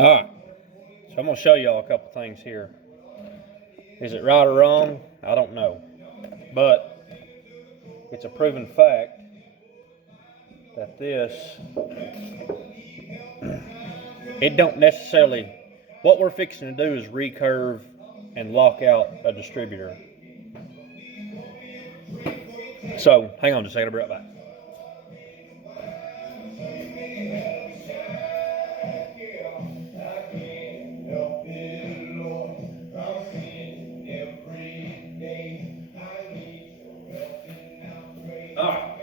Alright, so I'm going to show y'all a couple things here. Is it right or wrong? I don't know. But it's a proven fact that this, it don't necessarily, what we're fixing to do is recurve and lock out a distributor. So, hang on just a second, I'll be right back. Alright.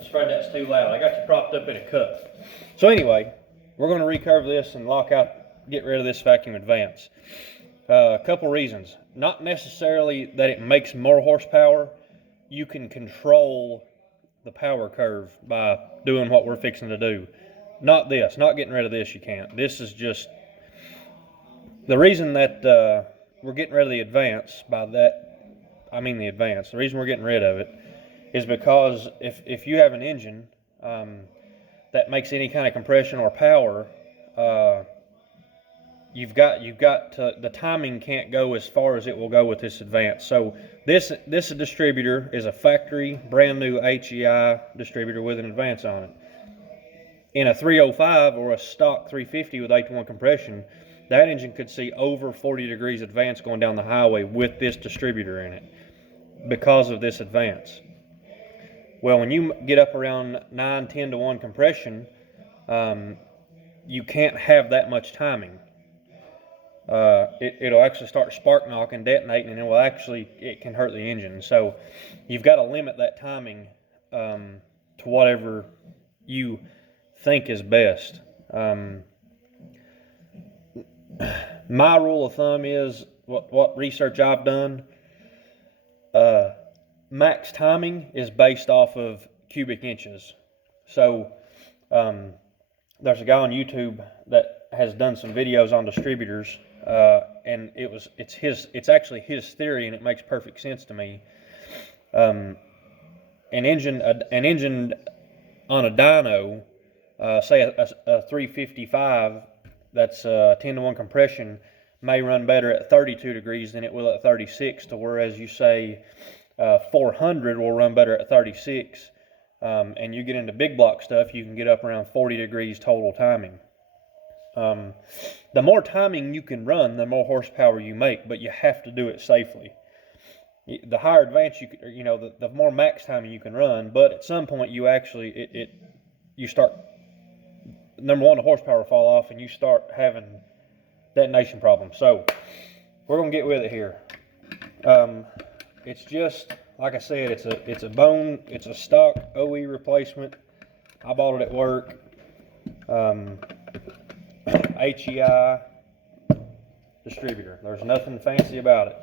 Afraid that's too loud. I got you propped up in a cup. So anyway, we're going to recurve this and lock out, get rid of this vacuum advance. A couple reasons. Not necessarily that it makes more horsepower. You can control the power curve by doing what we're fixing to do. Not this. Not getting rid of this, you can't. This is just the reason that we're getting rid of the advance. By that, I mean the advance. The reason we're getting rid of it is because if you have an engine that makes any kind of compression or power, you've got to, the timing can't go as far as it will go with this advance. So this distributor is a factory brand new H.E.I distributor with an advance on it. In a 305 or a stock 350 with 8-to-1 compression, that engine could see over 40 degrees advance going down the highway with this distributor in it because of this advance. Well, when you get up around 9-10 to 1 compression, you can't have that much timing. It'll actually start spark knocking, detonating, and it can hurt the engine. So you've got to limit that timing to whatever you think is best. My rule of thumb is what research I've done. Max timing is based off of cubic inches. So there's a guy on YouTube that has done some videos on distributors, and it's actually his theory, and it makes perfect sense to me. An engine on a dyno, say a 355 that's 10-to-1 compression, may run better at 32 degrees than it will at 36, to whereas you say 400 will run better at 36, and you get into big block stuff, you can get up around 40 degrees total timing. The more timing you can run, the more horsepower you make, but you have to do it safely. The higher advance the more max timing you can run, but at some point you actually you start, number one, the horsepower fall off, and you start having detonation problems. So we're gonna get with it here. It's just, like I said, it's a stock OE replacement. I bought it at work. H.E.I distributor. There's nothing fancy about it.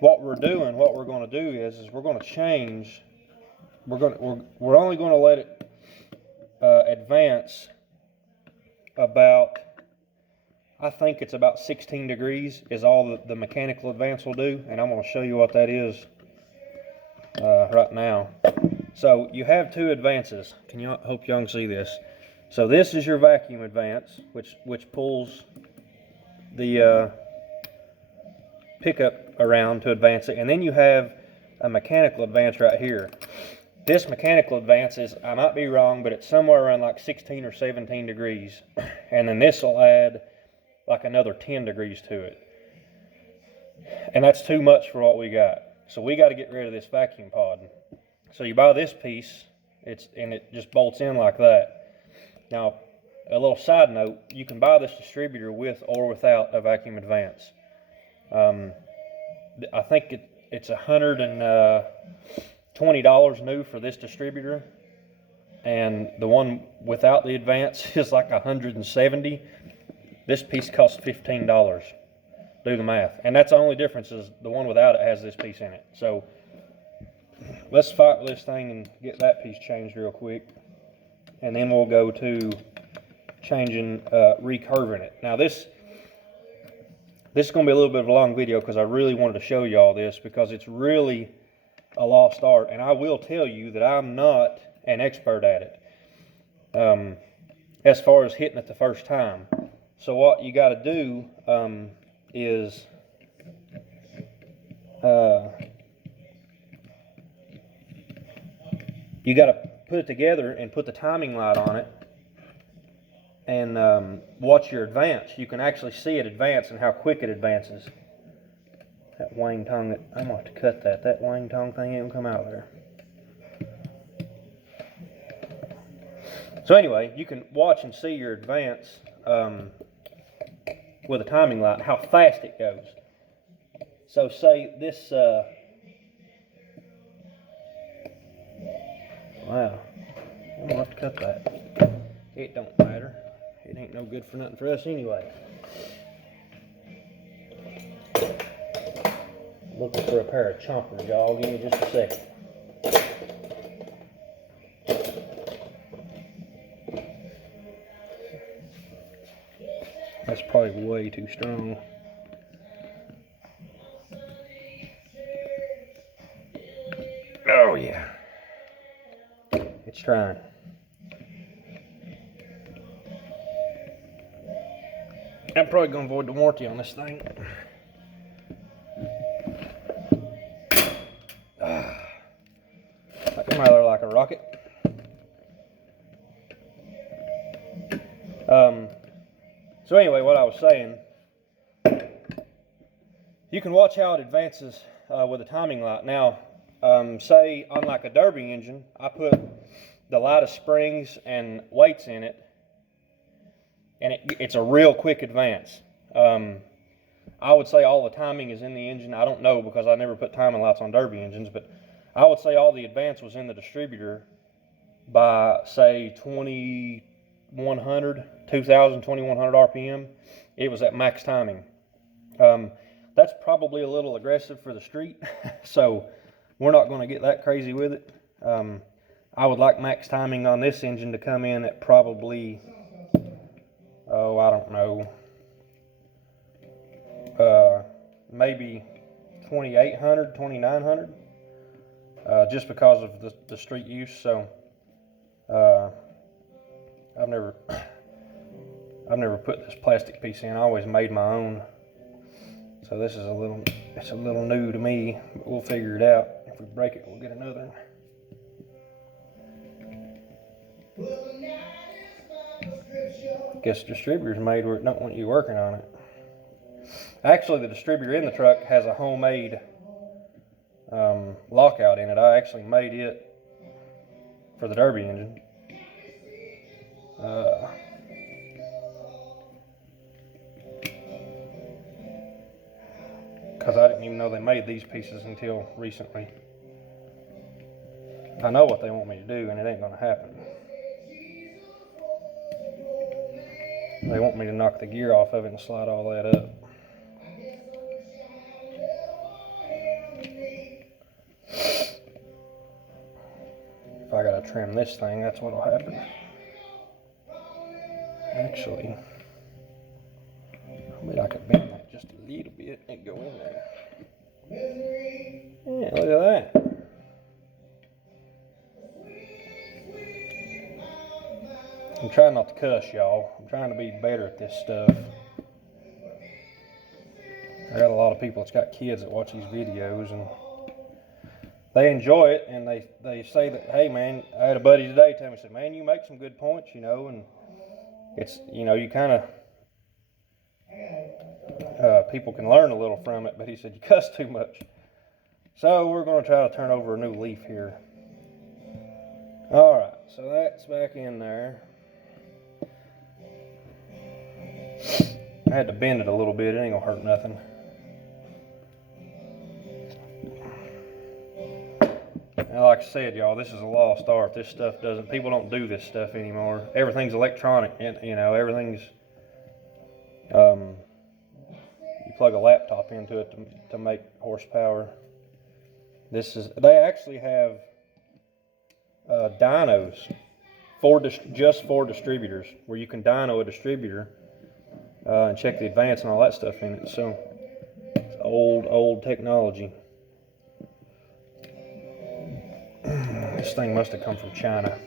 What we're going to do is we're going to change. We're only going to let it advance about, I think it's about 16 degrees is all the mechanical advance will do, and I'm going to show you what that is right now. So you have two advances. Hope y'all can see this. So this is your vacuum advance, which pulls the pickup around to advance it, and then you have a mechanical advance right here. This mechanical advance is, I might be wrong, but it's somewhere around like 16 or 17 degrees, and then this will add like another 10 degrees to it. And that's too much for what we got. So we got to get rid of this vacuum pod. So you buy this piece, and it just bolts in like that. Now, a little side note, you can buy this distributor with or without a vacuum advance. I think it's $120 new for this distributor, and the one without the advance is like $170. This piece costs $15. Do the math. And that's the only difference, is the one without it has this piece in it. So let's fight with this thing and get that piece changed real quick. And then we'll go to changing, recurving it. Now this is going to be a little bit of a long video because I really wanted to show you all this, because it's really a lost art. And I will tell you that I'm not an expert at it. as far as hitting it the first time. So what you got to do is you got to put it together and put the timing light on it, and watch your advance. You can actually see it advance and how quick it advances. That wang tongue, I'm going to have to cut that. That wang tongue thing ain't going to come out there. So anyway, you can watch and see your advance with a timing light, how fast it goes. So say this, wow, I'm going to have to cut that. It don't matter. It ain't no good for nothing for us anyway. Looking for a pair of chompers, y'all. Give me just a second. That's probably way too strong. Oh yeah. It's trying. I'm probably going to avoid the warranty on this thing. That come out there like a rocket. So anyway, what I was saying, you can watch how it advances with a timing light. Now, say on like a derby engine, I put the lightest springs and weights in it, and it's a real quick advance. I would say all the timing is in the engine. I don't know because I never put timing lights on derby engines, but I would say all the advance was in the distributor by, say, 2100 RPM. It was at max timing. That's probably a little aggressive for the street, so we're not going to get that crazy with it. I would like max timing on this engine to come in at probably, oh, I don't know, maybe 2800, 2900, just because of the street use. So I've never put this plastic piece in. I always made my own. So this is it's a little new to me, but we'll figure it out. If we break it, we'll get another one. I guess the distributor's made where it don't want you working on it. Actually, the distributor in the truck has a homemade lockout in it. I actually made it for the derby engine. Because I didn't even know they made these pieces until recently. I know what they want me to do, and it ain't going to happen. They want me to knock the gear off of it and slide all that up. If I got to trim this thing, that's what will happen. Actually, I mean, I could bend that just a little bit and go in there. Yeah, look at that. I'm trying not to cuss, y'all. I'm trying to be better at this stuff. I got a lot of people that's got kids that watch these videos, and they enjoy it, and they say that, hey man, I had a buddy today tell me, said, man, you make some good points, you know, and it's, you know, you kind of, people can learn a little from it, but he said, you cuss too much. So we're going to try to turn over a new leaf here. All right, so that's back in there. I had to bend it a little bit. It ain't going to hurt nothing. And like I said, y'all, this is a lost art. This stuff people don't do this stuff anymore. Everything's electronic, and, you know, everything's, you plug a laptop into it to make horsepower. They actually have dynos just for distributors, where you can dyno a distributor and check the advance and all that stuff in it. So it's old technology. This thing must have come from China.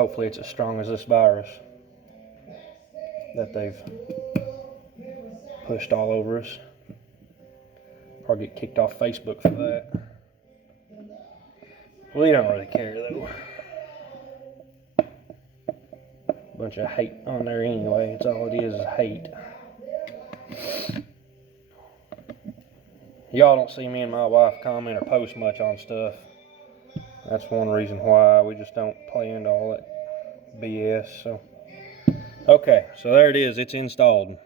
hopefully it's as strong as this virus that they've pushed all over us. Probably get kicked off Facebook for that. We don't really care though. Bunch of hate on there anyway. It's all it is hate. Y'all don't see me and my wife comment or post much on stuff. That's one reason why we just don't play into all that BS. So, okay, so there it is. It's installed.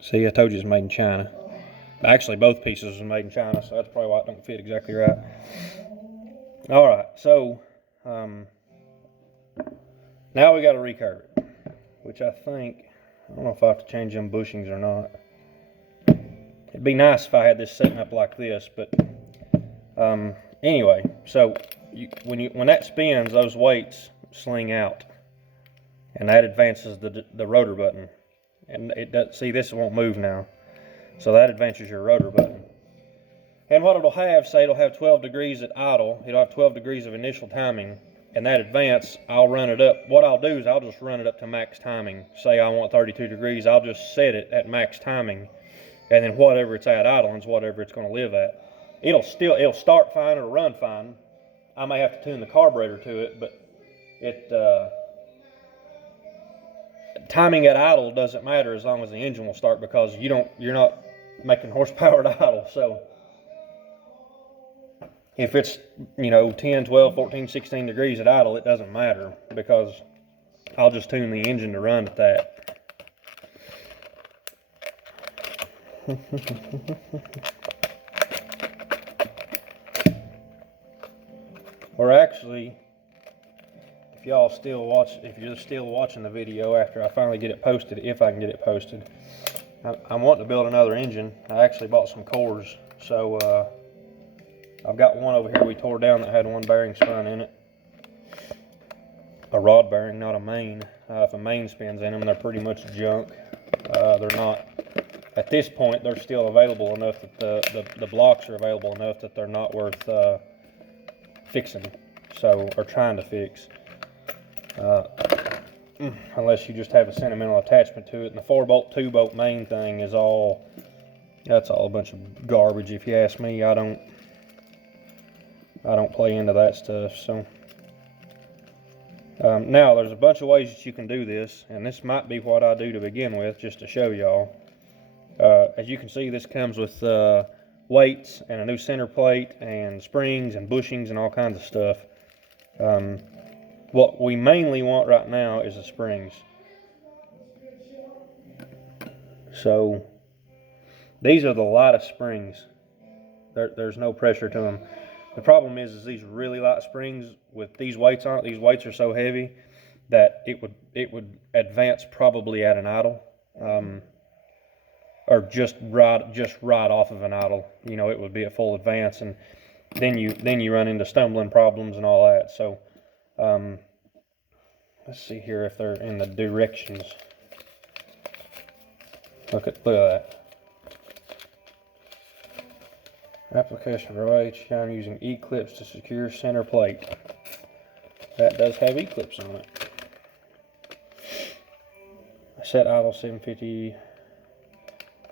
See, I told you it's made in China. Actually, both pieces are made in China, so that's probably why it don't fit exactly right. All right, so now we got to recurve it, which I think, I don't know if I have to change them bushings or not. It'd be nice if I had this setting up like this, but anyway, so when that spins, those weights sling out, and that advances the rotor button. And it does, see, this won't move now, so that advances your rotor button. And what it'll have, say it'll have 12 degrees at idle, it'll have 12 degrees of initial timing, and that advance, I'll run it up. What I'll do is I'll just run it up to max timing. Say I want 32 degrees, I'll just set it at max timing, and then whatever it's at idle is whatever it's going to live at. It'll start fine, it'll run fine. I may have to tune the carburetor to it, but timing at idle doesn't matter as long as the engine will start, because you're not making horsepower at idle. So if it's 10, 12, 14, 16 degrees at idle, it doesn't matter, because I'll just tune the engine to run at that. Or actually, if you're still watching the video after I finally get it posted, if I can get it posted, I'm wanting to build another engine. I actually bought some cores, so I've got one over here we tore down that had one bearing spun in it. A rod bearing, not a main. If a main spins in them, they're pretty much junk. They're not, at this point, they're still available enough that the blocks are available enough that they're not worth fixing, or trying to fix. Unless you just have a sentimental attachment to it. And the 4-bolt, 2-bolt main thing is that's all a bunch of garbage if you ask me. I don't play into that stuff. So now there's a bunch of ways that you can do this, and this might be what I do to begin with, just to show y'all. As you can see, this comes with weights and a new center plate and springs and bushings and all kinds of stuff. What we mainly want right now is the springs. So these are the lightest springs. There's no pressure to them. The problem is these really light springs with these weights on it. These weights are so heavy that it would advance probably at an idle, or just right off of an idle. It would be at full advance, and then you run into stumbling problems and all that. So let's see here if they're in the directions. Look at that. Application for H.E.I. I'm using E-clips to secure center plate. That does have E-clips on it. Set idle 750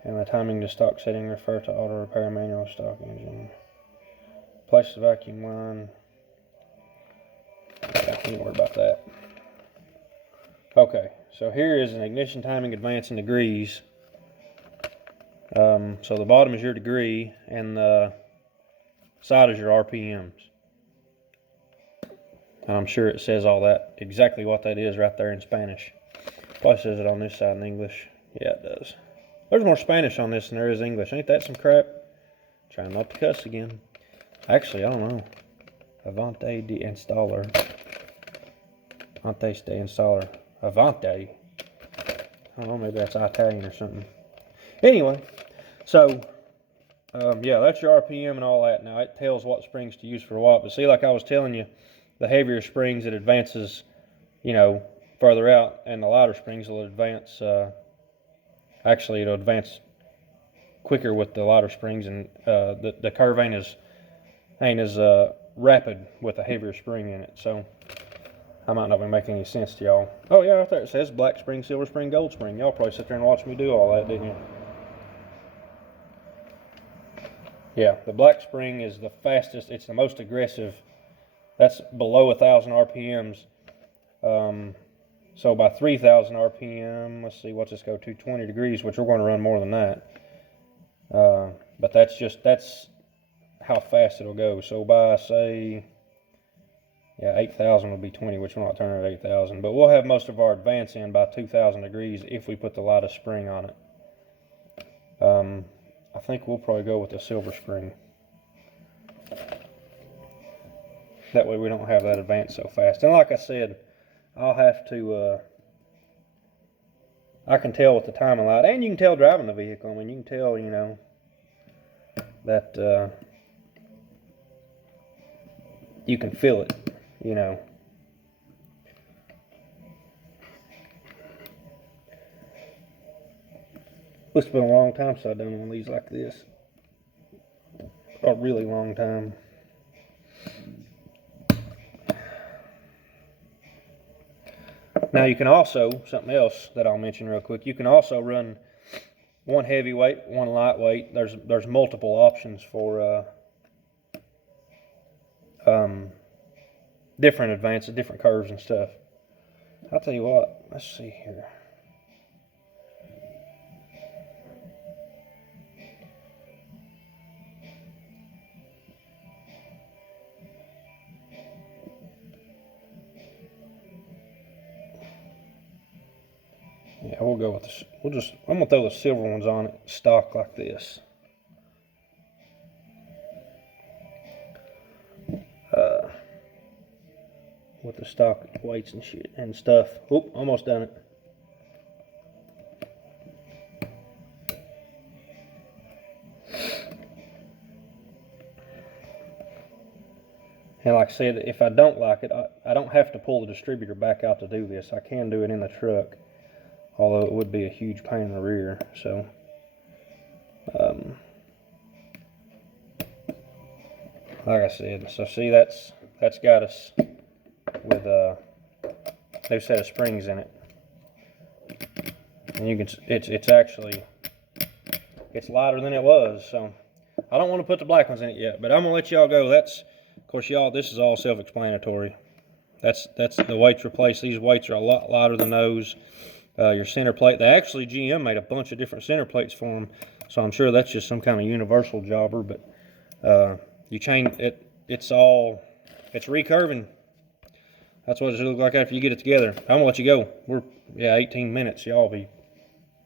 and the timing to stock setting, refer to auto repair manual stock engine. Place the vacuum line. Yeah, don't worry about that. Okay, so here is an ignition timing advance in degrees. So the bottom is your degree and the side is your RPMs. And I'm sure it says all that, exactly what that is right there in Spanish. Probably says it on this side in English. Yeah, it does. There's more Spanish on this than there is English. Ain't that some crap? Trying not to cuss again. Actually, I don't know. Avante de installer. Avante de installer. Avante. I don't know, maybe that's Italian or something. Anyway, so, yeah, that's your RPM and all that. Now, it tells what springs to use for what. But see, like I was telling you, the heavier springs, it advances, further out. And the lighter springs will advance, actually, it'll advance quicker with the lighter springs. And the curve ain't as rapid with a heavier spring in it. So I might not be making any sense to y'all. Oh yeah, right there it says black spring, silver spring, gold spring. Y'all probably sit there and watch me do all that, didn't you? Yeah, the black spring is the fastest. It's the most aggressive. That's below 1,000 RPMs. So by 3,000 RPM, let's see, what's this go to? 20 degrees, which we're going to run more than that. But that's how fast it'll go. So by, say, yeah, 8,000 would be 20, which we're not turning at 8,000. But we'll have most of our advance in by 2,000 degrees if we put the lightest spring on it. I think we'll probably go with the silver spring. That way we don't have that advance so fast. And like I said, I'll have to, I can tell with the timing light, and you can tell driving the vehicle. I mean, you can tell, you know, that you can feel it, you know. It's been a long time since I've done one of these like this. A really long time. Now you can also, something else that I'll mention real quick, you can also run one heavyweight, one lightweight. There's multiple options for different advances, different curves and stuff. I'll tell you what, let's see here. Yeah, we'll go with this. I'm gonna throw the silver ones on it, stock like this. With the stock weights and shit and stuff. Oop, almost done it. And like I said, if I don't like it, I don't have to pull the distributor back out to do this. I can do it in the truck, although it would be a huge pain in the rear. So, like I said, so see, that's got us with a new set of springs in it, and you can it's actually lighter than it was. So I don't want to put the black ones in it yet, but I'm gonna let y'all go. That's, of course, y'all, this is all self-explanatory. That's the weights replaced. These weights are a lot lighter than those. Your center plate, they actually, GM made a bunch of different center plates for them, so I'm sure that's just some kind of universal jobber. But you change it, it's recurving. That's what it look like after you get it together. I'm gonna let you go. We're 18 minutes. Y'all be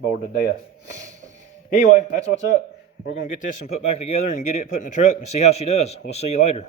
bored to death. Anyway, that's what's up. We're gonna get this and put back together and get it put in the truck and see how she does. We'll see you later.